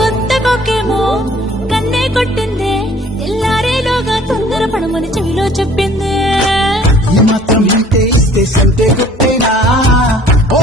కొత్త కొక్కేమో కన్నే కొట్టిందే, తెల్లారేలోగా తొందర పడమని చెవిలో చెప్పిందే. ఈ మాత్రం ఇంటే ఇస్తే సంటే కొట్టేనా ఓ